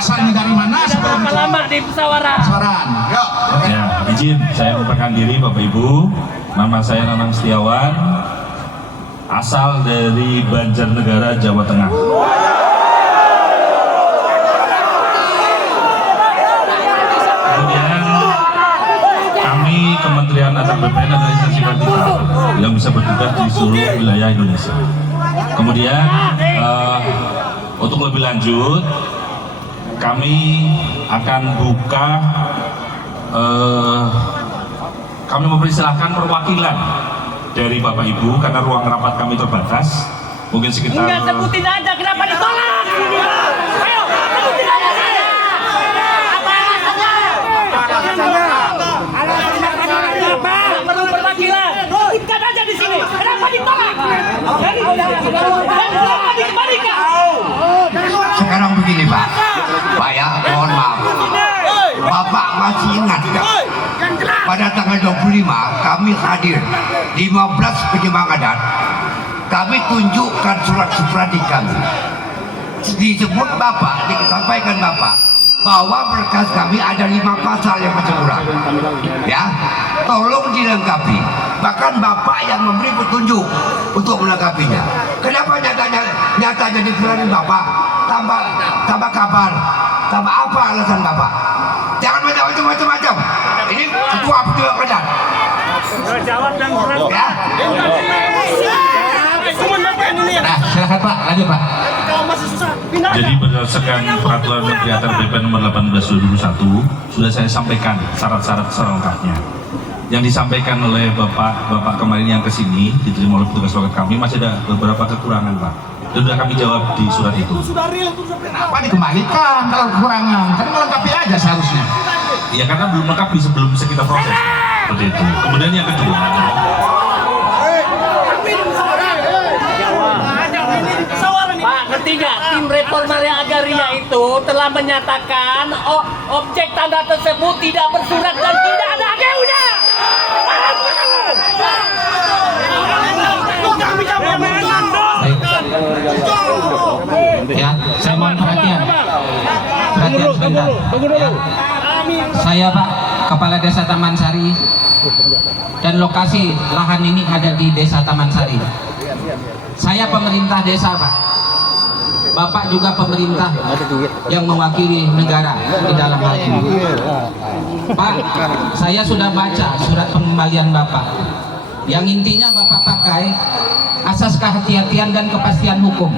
asalnya dari mana? Sebelum lama di Pesawaran. Pesawaran. Yuk. Ya, izin saya memperkenalkan diri Bapak Ibu. Nama saya Nanang Setiawan, asal dari Banjarnegara, Jawa Tengah. Kemudian kami Kementerian Atar BPN adalah instansi vertikal yang bisa bertugas di seluruh wilayah Indonesia. Kemudian untuk lebih lanjut, kami akan buka, kami mempersilahkan perwakilan dari Bapak Ibu karena ruang rapat kami terbatas. Mungkin sekitar. Enggak, sebutin aja kenapa ditolak. Ayo, sebutin aja sih. Apa alasannya? Nggak perlu perwakilan. Sebutkan aja di sini. Kenapa ditolak? Dan kenapa dikembalikan? Sekarang begini Pak, Pak ya, mohon maaf. Bapak masih ingat nggak? Pada tanggal 25 kami hadir 15 penyemangatan. Kami tunjukkan surat supradi kami. Disebut Bapak, disampaikan Bapak bahwa berkas kami ada 5 pasal yang masih kurang. Ya, tolong dilengkapi. Bahkan Bapak yang memberi petunjuk untuk melengkapinya. Kenapa nyatanya dipulangin Bapak? Tambah kabar, tambah apa alasan Bapak? Jangan macam-macam. Ini ketua pejabat. Jawab dan Ya. Nah, silakan Pak, lanjut Pak. Jadi berdasarkan peraturan Menteri Atar BPN nomor 18/2021 sudah saya sampaikan syarat-syarat selengkapnya. Yang disampaikan oleh Bapak kemarin yang kesini diterima oleh petugas loket kami masih ada beberapa kekurangan Pak. Dan sudah kami jawab di surat itu. Kenapa dikembalikan kalau kekurangan? Kan melengkapi aja seharusnya. Ya karena belum lengkap sebelum bisa kita proses. Seperti itu. Kemudian yang kedua. Pak, ngerti nggak? Tim Reformasi Agraria itu telah menyatakan objek tanah tersebut tidak bersurat dan tidak ada HGU-nya. Ya, saya mohon perhatian sebentar. Ya. Saya Pak, Kepala Desa Taman Sari, dan lokasi lahan ini ada di Desa Taman Sari. Saya pemerintah desa Pak. Bapak juga pemerintah yang mewakili negara di dalam hal ini. Pak, saya sudah baca surat pengembalian Bapak. Yang intinya Bapak pakai asas kehati-hatian dan kepastian hukum.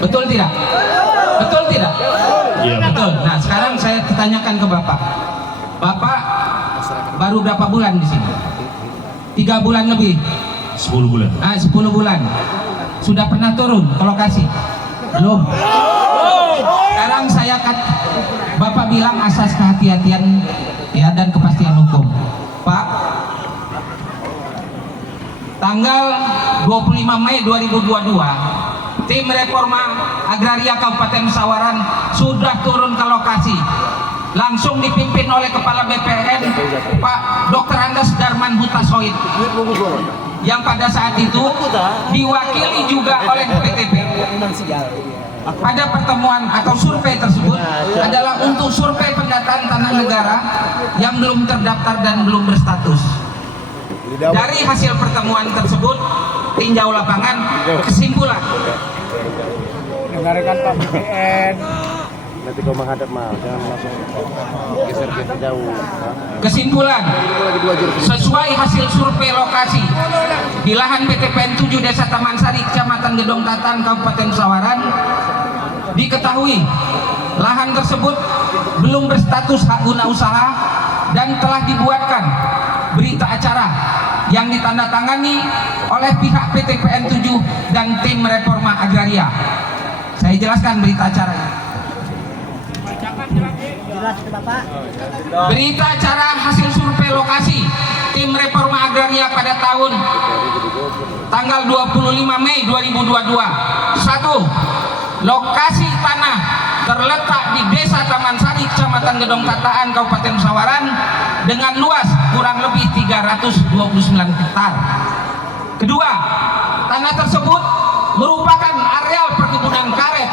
Betul tidak? Betul tidak? Iya, betul. Nah, sekarang saya tanyakan ke Bapak. Bapak baru berapa bulan di sini? 3 bulan lebih. 10 bulan. 10 bulan. Sudah pernah turun ke lokasi? Belum. Sekarang Bapak bilang asas kehati-hatian ya dan kepastian hukum. Pak, tanggal 25 Mei 2022, tim Reforma Agraria Kabupaten Pesawaran sudah turun ke lokasi. Langsung dipimpin oleh Kepala BPN Pak Dr. Andes Darman Hutasoid, yang pada saat itu diwakili juga oleh PTP. Pada pertemuan atau survei tersebut adalah untuk survei pendataan tanah negara yang belum terdaftar dan belum berstatus. Dari hasil pertemuan tersebut, tinjau lapangan, kesimpulan dengarkan Pak BPN. Nanti kau menghadap mah, jangan langsung geser jauh. Kesimpulan, sesuai hasil survei lokasi di lahan PTPN 7 Desa Taman Sari, Kecamatan Gedong Tatan, Kabupaten Pesawaran, diketahui lahan tersebut belum berstatus hak guna usaha dan telah dibuatkan berita acara yang ditandatangani oleh pihak PTPN 7 dan tim Reforma Agraria. Saya jelaskan berita acaranya. Berita acara hasil survei lokasi tim Reforma Agraria pada tanggal 25 Mei 2022. 1. Lokasi tanah terletak di Desa Taman Sari, Kecamatan Gedong Tataan, Kabupaten Pesawaran, dengan luas kurang lebih 329 hektar. Kedua, tanah tersebut merupakan areal perkebunan karet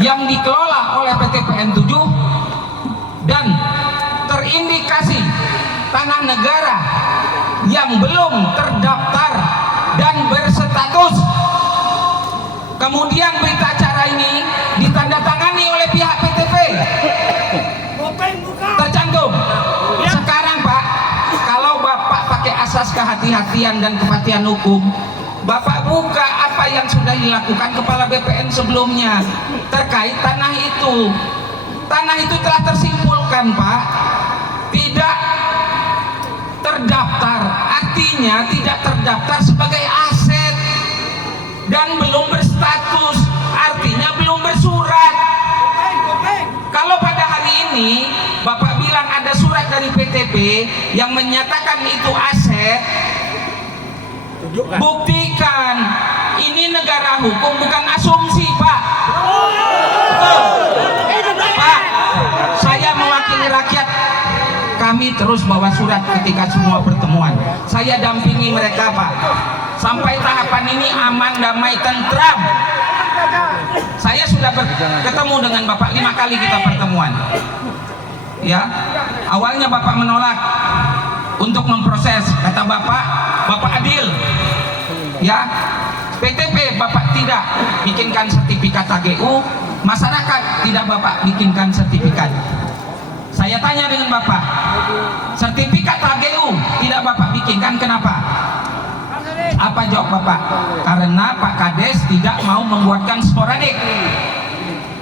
yang dikelola oleh PT PN 7 dan terindikasi tanah negara yang belum terdaftar dan berstatus. Kemudian berita acara ini ditandatangani oleh pihak PTP. Tercantum. Sekarang Pak, kalau Bapak pakai asas kehati-hatian dan kepatuhan hukum, Bapak buka apa yang sudah dilakukan Kepala BPN sebelumnya terkait tanah itu. Tanah itu telah tersimpulkan Pak, tidak terdaftar, artinya tidak terdaftar sebagai aset dan belum berstatus, artinya belum bersurat. Kalau pada hari ini Bapak bilang ada surat dari PTP yang menyatakan itu aset, buktikan. Ini negara hukum, bukan asumsi Pak. Pak, saya mewakili rakyat. Kami terus bawa surat ketika semua pertemuan. Saya dampingi mereka Pak, sampai tahapan ini aman, damai, tentram. Saya sudah ketemu dengan Bapak 5 kali kita pertemuan. Ya, awalnya Bapak menolak untuk memproses, kata Bapak adil. Ya, PTP Bapak tidak bikinkan sertifikat HGU, masyarakat tidak Bapak bikinkan sertifikat. Saya tanya dengan Bapak, sertifikat HGU tidak Bapak bikinkan, kenapa? Apa jawab Bapak? Karena Pak Kades tidak mau membuatkan sporadik.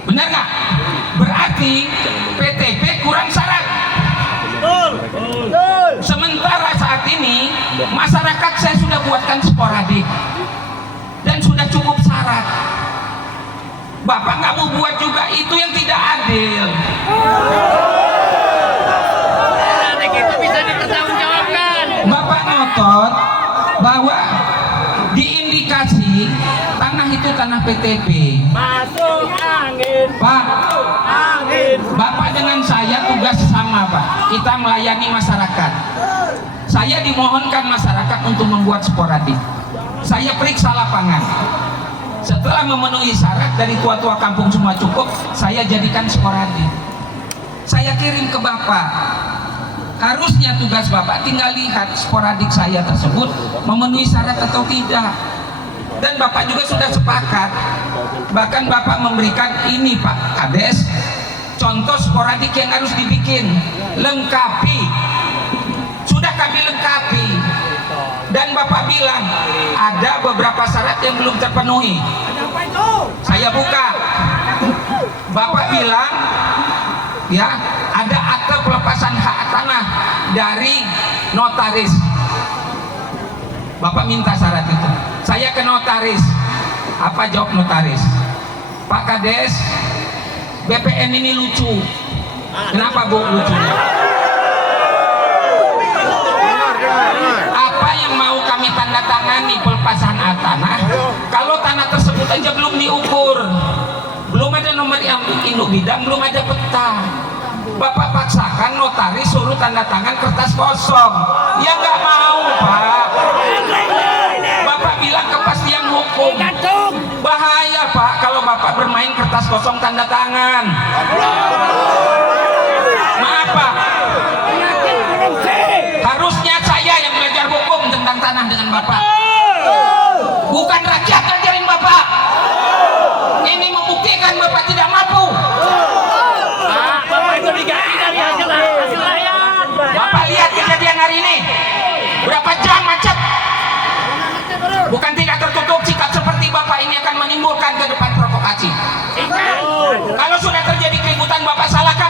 Benar nggak? Berarti PTP kurang syarat. Sementara saat ini masyarakat saya sudah buatkan sporadik dan sudah cukup syarat. Bapak nggak mau buat juga, itu yang tidak adil. Itu bisa dipertanggungjawabkan. Bapak ngotot bahwa diindikasi tanah itu tanah PTP. Masuk angin. Pak, Angin. Bapak dengan saya tugas sama Pak, kita melayani masyarakat. Saya dimohonkan masyarakat untuk membuat sporadik. Saya periksa lapangan. Setelah memenuhi syarat dari tua-tua kampung semua cukup, saya jadikan sporadik. Saya kirim ke Bapak. Harusnya tugas Bapak tinggal lihat sporadik saya tersebut memenuhi syarat atau tidak. Dan Bapak juga sudah sepakat. Bahkan Bapak memberikan ini Pak Kades, contoh sporadik yang harus dibikin, lengkapi. Sudah kami lengkapi. Dan Bapak bilang ada beberapa syarat yang belum terpenuhi. Saya buka. Bapak bilang ya, ada akte pelepasan hak tanah dari notaris. Bapak minta syarat itu. Saya ke notaris. Apa jawab notaris? Pak Kades, BPN ini lucu. Kenapa Bu lucunya? Apa yang mau kami tanda tangani pelepasan hak tanah kalau tanah tersebut aja belum diukur, belum ada nomor induk bidang, belum ada peta. Bapak paksakan notaris suruh tanda tangan kertas kosong. Ya nggak mau Pak. Bapak bilang kepastian hukum. Bahaya Pak kalau Bapak bermain kertas kosong tanda tangan. Maaf Pak, harusnya saya yang belajar hukum tentang tanah dengan Bapak, bukan rakyat ngajarin Bapak. Ini membuktikan Bapak tidak mampu. Bapak itu diganti dari hasil layan. Bapak lihat kejadian hari ini, berapa jam macet. Bukan tidak tertutup, sikap seperti Bapak ini akan menimbulkan ke depan provokasi. Kalau sudah terjadi keributan, Bapak salahkan